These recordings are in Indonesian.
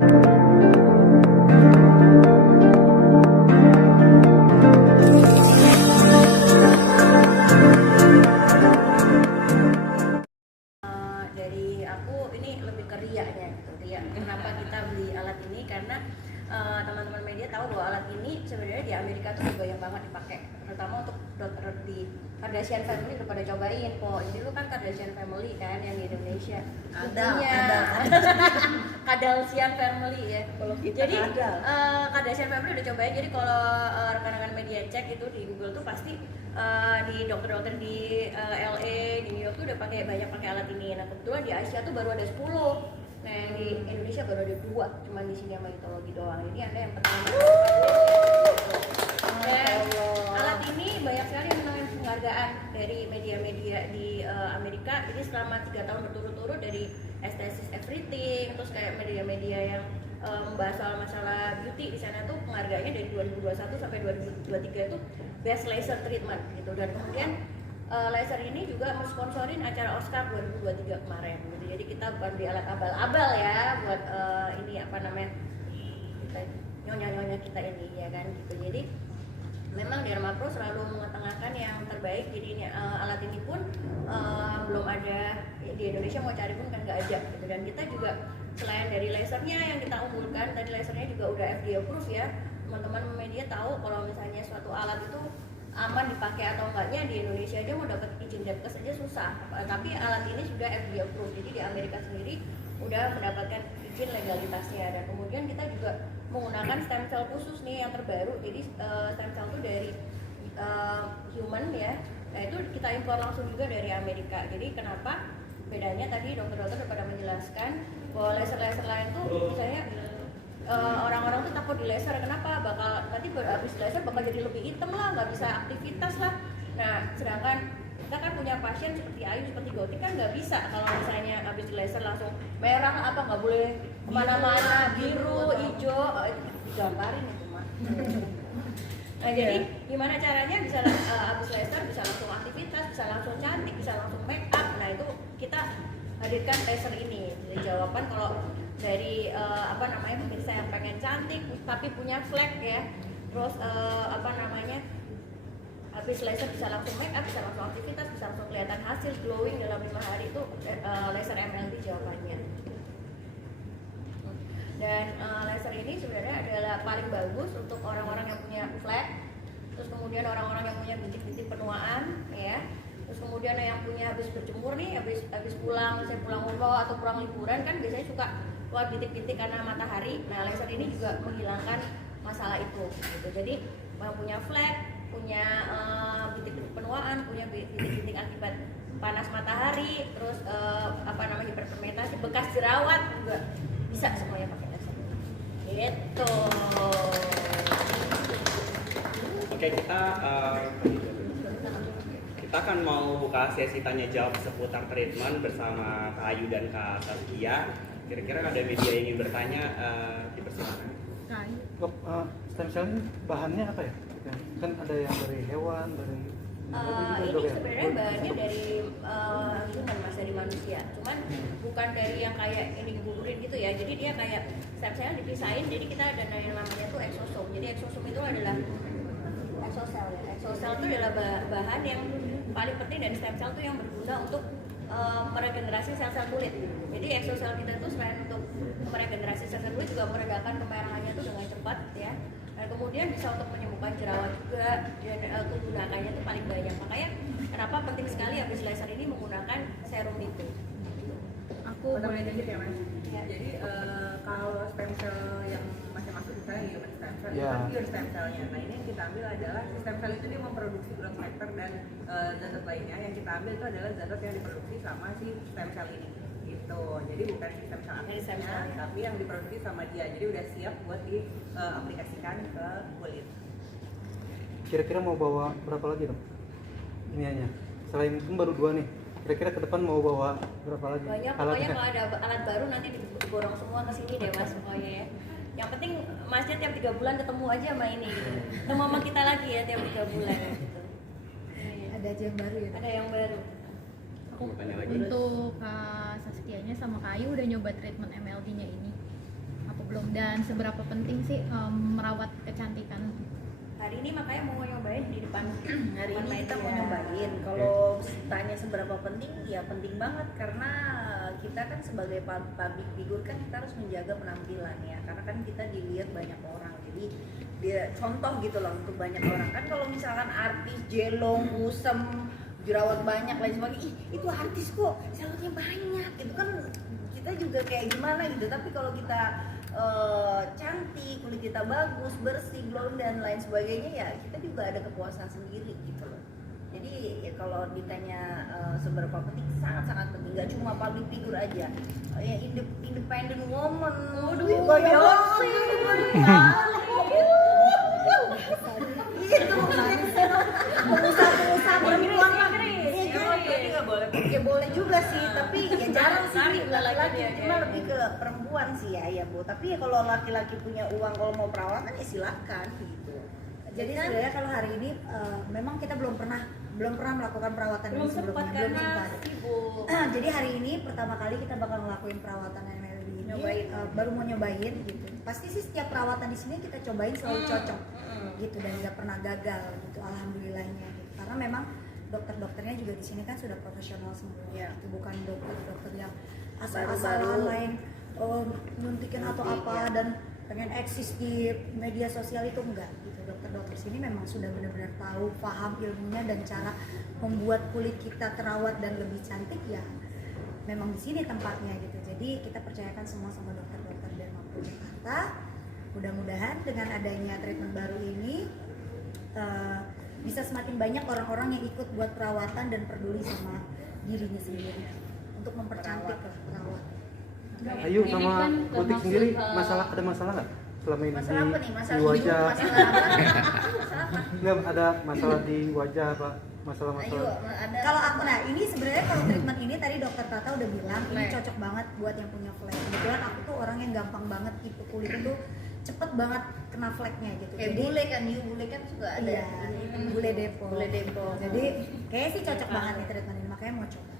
Dari aku ini lebih ke riaknya gitu. Riak. Kenapa kita beli alat ini? Karena teman-teman media tahu bahwa alat ini sebenarnya di Amerika tuh banyak banget dipakai, terutama untuk dokter di Kardashian Family udah pada cobain kok. Jadi lu kan Kardashian Family kan yang di Indonesia. Ada. Kardashian Family ya. Kalau kita Jadi ada. Kardashian Family udah cobain. Jadi kalau rekan-rekan media cek itu di Google tuh pasti di dokter-dokter di LA, di New York tuh udah pakai alat ini. Nah kebetulan di Asia tuh baru ada 10. Nah yang di Indonesia baru ada 2, cuman di sini hematologi doang. Ini ada yang pertama. Dan alat ini banyak sekali menangin penghargaan dari media-media di Amerika. Jadi selama 3 tahun berturut-turut dari Aesthetics Everything, terus kayak media-media yang membahas soal masalah beauty di sana tuh penghargaannya dari 2021 sampai 2023 itu Best Laser Treatment gitu. Dan kemudian laser ini juga mensponsorin acara Oscar 2023 kemarin gitu. Jadi kita bukan beli alat abal-abal ya buat ini apa namanya kita nyonya-nyonya kita ini ya kan gitu. Jadi memang Derma Pro selalu mengetengahkan yang terbaik. Jadi ini, alat ini pun belum ada di Indonesia, mau cari pun kan nggak ada gitu. Dan kita juga selain dari lasernya yang kita unggulkan, tadi lasernya juga udah FDA approved ya. Teman-teman media tahu kalau misalnya suatu alat itu aman dipakai atau enggaknya di Indonesia aja mau dapat izin Depkes aja susah. Tapi alat ini sudah FDA approved. Jadi di Amerika sendiri udah mendapatkan izin legalitasnya. Dan kemudian kita juga menggunakan stem cell khusus nih yang terbaru. Jadi stem cell itu dari human ya. Nah itu kita impor langsung juga dari Amerika. Jadi kenapa bedanya tadi dokter-dokter udah pada menjelaskan bahwa laser-laser lain tuh misalnya orang-orang tuh takut di laser. Kenapa? Bakal nanti habis laser bakal jadi lebih hitam lah, nggak bisa aktivitas lah. Nah sedangkan kita kan punya pasien seperti Ayu, seperti Gotik kan nggak bisa kalau misalnya habis di laser langsung merah apa, nggak boleh kemana-mana, biru, hijau, digambarin itu mah. Nah jadi gimana caranya bisa habis laser bisa langsung aktivitas, bisa langsung cantik, bisa langsung make up. Nah itu kita hadirkan laser ini. Jadi jawaban kalau dari apa namanya pemirsa yang pengen cantik tapi punya flek ya, terus apa namanya habis laser bisa langsung make up, bisa langsung aktivitas, bisa langsung kelihatan hasil glowing dalam 5 hari itu laser MLB jawabannya. Dan laser ini sebenarnya adalah paling bagus untuk orang-orang yang punya flek, terus kemudian orang-orang yang punya bintik-bintik penuaan ya, terus kemudian yang punya habis berjemur nih, habis pulang, misalnya pulang umroh atau pulang liburan kan biasanya suka keluar bintik-bintik karena matahari. Nah laser ini juga menghilangkan masalah itu gitu. Jadi yang punya flek, punya bintik-bintik penuaan, punya bintik-bintik akibat panas matahari, terus apa namanya hiperpigmentasi, bekas jerawat juga bisa semuanya pakai laser gitu. Oke, kita akan mau buka sesi tanya jawab seputar treatment bersama Kak Ayu dan Kak Saskia. Kira-kira ada media yang ingin bertanya, dipersilakan. Dok, stem cell ini bahannya apa ya? Kan ada yang dari hewan, dari ini sebenarnya bahannya dari human, mas, dari manusia. Cuman bukan dari yang kayak ini gugurin gitu ya. Jadi dia kayak stem cell dipisahin. Jadi kita ada yang namanya tuh exosome. Jadi exosome itu adalah exosel ya. Exosel itu adalah bahan yang paling penting dari stem cell itu yang berguna untuk meregenerasi sel-sel kulit. Jadi exosel kita itu selain untuk meregenerasi sel-sel kulit juga meredakan kemerahannya itu dengan cepat ya. Dan kemudian bisa untuk menyembuhkan jerawat juga, dan kegunaannya itu paling banyak. Makanya kenapa penting sekali habis laser ini menggunakan serum itu. Aku boleh dikit ya mas. Ya. Jadi kalau stem cell yang masih masuk misalnya human stem cell itu kan pure stem cellnya. Nah ini yang kita ambil adalah stem cell itu dia memproduksi growth factor dan zat lainnya. Yang kita ambil itu adalah zat yang diproduksi sama si stem cell ini. Gitu. Jadi bukan sistem cell aktifnya, tapi yang diproduksi sama dia. Jadi udah siap buat diaplikasikan ke kulit. Kira-kira mau bawa berapa lagi dok? Iniannya. Selain itu baru 2 nih. Kira-kira ke depan mau bawa berapa lagi? Banyak, pokoknya kalau ada alat baru nanti diborong semua ke sini deh mas pokoknya ya. Yang penting masnya tiap 3 bulan ketemu aja sama ini gitu. Ketemu sama kita lagi ya tiap 3 bulan gitu. Ada aja yang baru ya? Ada yang baru. Aku mau tanya lagi. Untuk Kak Saskianya sama Kak Ayu udah nyoba treatment MLD-nya ini? Apa belum, dan seberapa penting sih merawat kecantikan? Hari ini makanya mau nyobain di depan. Hari depan ini kita mau media. nyobain. Kalau tanya seberapa penting, ya penting banget karena kita kan sebagai public figure kan kita harus menjaga penampilan ya. Karena kan kita dilihat banyak orang. Jadi dia contoh gitu loh untuk banyak orang. Kan kalau misalkan artis jelong, kusem, jerawat banyak lain sebagainya, ih itu artis kok jerawatnya banyak gitu kan, kita juga kayak gimana gitu. Tapi kalau kita cantik, kulit kita bagus, bersih, glowing dan lain sebagainya, ya kita juga ada kepuasan sendiri gitu loh. Jadi ya kalau ditanya seberapa penting, sangat-sangat penting. Gak cuma public figure aja, ya independent woman. Waduh, Beyonce itu pengusaha perempuan kan. Ya boleh juga sih, tapi ya jarang sih laki-laki, cuma lebih ke perempuan sih ya Bu. Tapi ya kalau laki-laki punya uang, kalau mau perawatan ya silakan gitu. Jadi sebenarnya kalau hari ini memang kita belum pernah melakukan perawatan Belum ini sempat sebelumnya, karena belum sempat. sibuk. Jadi hari ini pertama kali kita bakal ngelakuin perawatan MLB ini. Nyobain. Baru mau nyobain gitu. Pasti sih setiap perawatan di sini kita cobain selalu cocok gitu, dan nggak pernah gagal gitu, alhamdulillahnya gitu. Karena memang dokter-dokternya juga di sini kan sudah profesional semua. Ya. Itu bukan dokter-dokter yang asal-asalan main nyuntikin atau apa dan pengen eksis di media sosial, itu enggak gitu. Dokter-dokter sini memang sudah benar-benar tahu, paham ilmunya dan cara membuat kulit kita terawat dan lebih cantik, ya memang di sini tempatnya gitu. Jadi kita percayakan semua sama dokter-dokter Dermaproduct Jakarta. Mudah-mudahan dengan adanya treatment baru ini bisa semakin banyak orang-orang yang ikut buat perawatan dan peduli sama dirinya sendiri untuk mempercantik perawat. Ayu sama butik sendiri ada masalah nggak selama ini Masalah apa nih? di Masalah wajah? hidup, masalah apa? Masalah apa? Nggak ada masalah di wajah apa? Ayo, Masalah-masalah. ada. Kalau aku, nah ini sebenarnya kalau treatment ini tadi dokter Tata udah bilang ini Flek. cocok banget buat yang punya flek. Kebetulan aku tuh orang yang gampang banget, tipe kulit itu cepet banget kena fleknya gitu. Kayak bule kan suka ada. Iya, bule depo. Bule depo. Jadi kayaknya sih cocok banget nih treatment ini, makanya mau coba.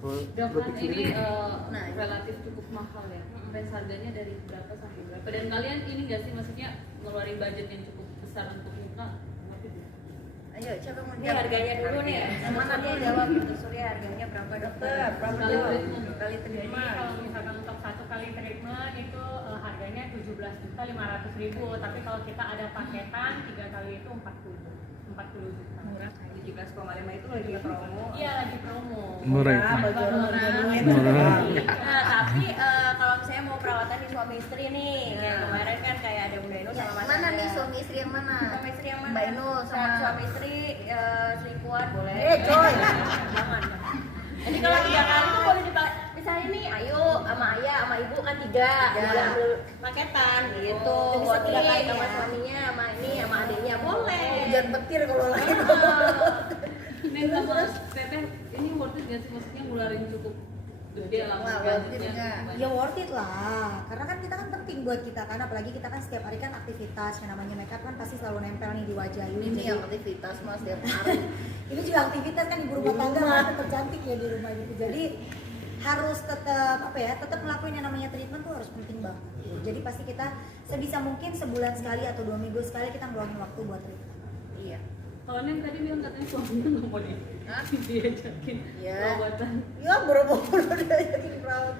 Kalau Dok, butik kan sendiri ini Nah, relatif cukup mahal ya. Range harganya dari berapa sampai berapa? Dan kalian ini nggak sih, maksudnya ngeluarin budget yang cukup besar untuk muka? Ngerti nggak? Ayo, siapa mau Ini jawab? harganya dulu nih ya. Yang mana Dulu dulu? jawab Dr. Surya, harganya berapa dokter? Berapa Kali jawab? treatment. Kali Jadi treatment. kalau misalkan untuk 1 kali treatment itu harganya 17.500.000, tapi kalau kita ada paketan 3 kali itu 40 juta. Murah, 17,5 itu lagi promo. Iya, lagi promo. Murah itu. Murah. Nah, tapi kalau misalnya mau perawatan di suami istri nih, kayak kemarin kan kayak ada Bunda Inu sama Mas Mana Anda. nih suami istri yang mana? Suami istri yang mana? Mbak Inu sama suami istri selingkuhan boleh. coy. Jangan. Jadi kalau 3 kali itu boleh dipakai. Misalnya nih, ayo sama ayah sama ibu kan 3, boleh ambil paketan gitu. Jadi Buat 3 kali sepi sama ya. suaminya, sama ini, sama adiknya boleh. Jangan petir kalau lain. Neng sama Teteh, ini worth it nggak sih? Maksudnya ngeluarin cukup gede lah Wah, budgetnya. worth it nggak? Ya worth it lah, karena kan kita kan penting buat kita kan, apalagi kita kan setiap hari kan aktivitas, yang namanya makeup kan pasti selalu nempel nih di wajah Ayu. Ini Jadi, yang aktivitas mas tiap hari. ini juga aktivitas kan, ibu rumah tangga kan tetap cantik ya di rumah gitu. Jadi harus tetap tetap ngelakuin yang namanya treatment tuh harus penting banget. Jadi pasti kita sebisa mungkin sebulan sekali atau 2 minggu sekali kita ngeluarin waktu buat treatment. Iya. Kalau Neng tadi bilang katanya suaminya nggak mau diajakin Ya. perawatan. Ya boro-boro diajakin perawat.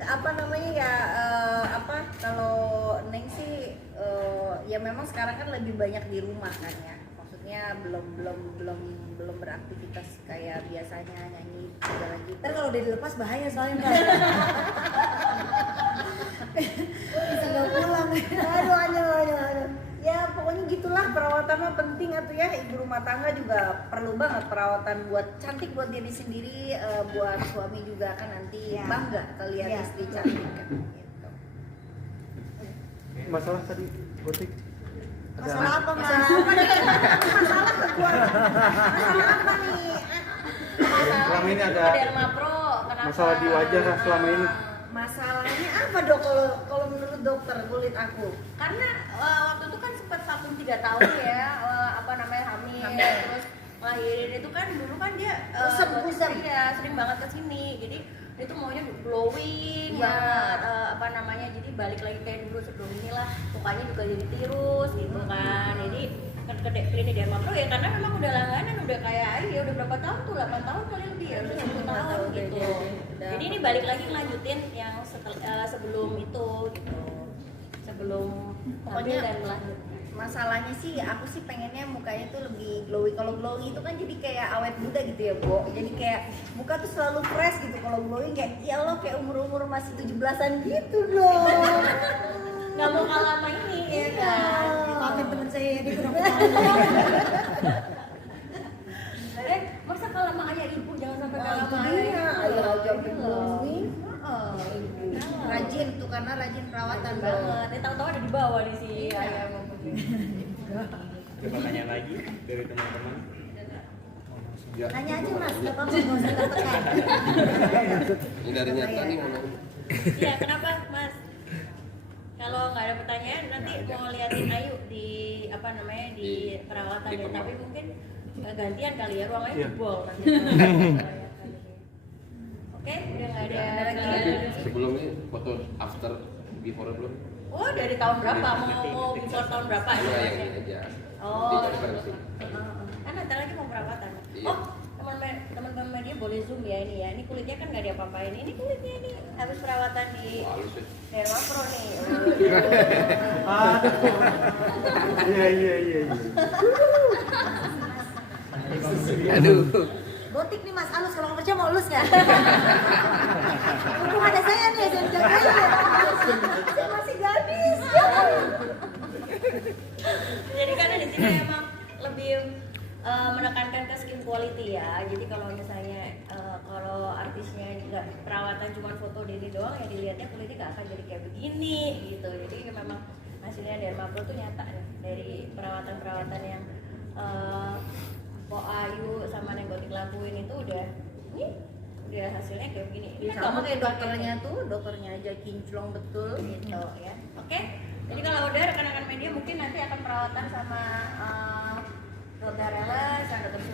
Apa namanya ya? Kalau Neng sih ya memang sekarang kan lebih banyak di rumah kan ya. Maksudnya belum beraktivitas kayak biasanya nyanyi jalan gitu. Ntar kalau udah dilepas bahaya soalnya Mbak. Bisa nggak pulang. Aduh. Ya pokoknya gitulah, perawatan mah penting atuh ya. Ibu rumah tangga juga perlu banget perawatan buat cantik buat diri sendiri, buat suami juga kan nanti Ya. bangga kalian Ya. istri cantik kan. Gitu. Masalah tadi butik. Masalah apa Mas? Masalah kekuatan. Masalah apa nih? Selama ini ada Derma Pro, kenapa? masalah di wajah selama ini. Masalahnya apa dok kalau menurut dokter kulit aku? Karena waktu itu kan sempat vakum 3 tahun ya, hamil, terus lahirin itu kan dulu kan dia Kusem. iya, sering banget kesini. Jadi dia tuh maunya glowing banget, apa namanya, jadi balik lagi kayak dulu sebelum inilah, mukanya juga jadi tirus gitu kan. Jadi kan ke klinik Derma Pro ya karena memang udah langganan, udah kayak ya udah berapa tahun tuh, 8 tahun kali lebih ya, udah 10 tahun gitu. Jadi ini balik lagi ngelanjutin yang sebelum itu gitu, sebelum Pokoknya ambil dan melanjutkan. masalahnya sih aku sih pengennya mukanya tuh lebih glowy. Kalau glowing itu kan jadi kayak awet muda gitu ya, Bo. Jadi kayak muka tuh selalu fresh gitu. Kalau glowing kayak ya Allah kayak umur-umur masih 17-an gitu dong. Nggak mau kalah sama ini ya kan. Maafin temen saya ya, dia kurang Masa kalah sama ayah ibu, jangan sampai kalah sama Nah, ayah iya, ibu. ayo aja Gitu loh. glowing. Rajin tuh karena rajin perawatan banget. Dia tahu-tahu ada di bawah di si Iya. ayah sama bunda. Ada pertanyaan lagi dari teman-teman? Nanya aja mas, gak apa-apa, gak usah tertekan. Ini dari nyata nih ngomong. Iya, kenapa Mas? Kalau nggak ada pertanyaan nanti mau liatin Ayu di apa namanya di perawatan di deh, perawatan. tapi mungkin gantian kali ya, ruangannya Iya. jebol nanti. Oke, udah nggak ada Jadi sebelumnya foto after before belum? Oh, dari tahun berapa? Mau before tahun berapa ya? Iya yang Mas? ini aja. Oh, Di referensi. kan nanti lagi mau perawatan. Iya. Oh, teman-teman media boleh zoom ya ini ya. Ini kulitnya kan nggak diapa-apain. Ini kulitnya ini habis perawatan di Halus ya. Derma Pro nih. Iya. Aduh. Botik nih mas, halus, kalau kerja mau halus nggak? Untung ada saya nih, yang jagain ya. Saya masih gadis. Jadi karena di sini emang lebih menekankan ke skin quality ya. Jadi kalau misalnya kalau artisnya nggak perawatan cuma foto diri doang, ya dilihatnya kulitnya nggak akan jadi kayak begini gitu. Jadi memang hasilnya Derma Pro tuh nyata nih dari perawatan yang Po Ayu sama Nenggotik lakuin itu udah hasilnya kayak begini. Ini sama kayak mungkin dokternya aja kinclong betul gitu ya. Oke. Jadi kalau udah rekan-rekan media mungkin nanti akan perawatan sama Dr. Ella, sama Dr.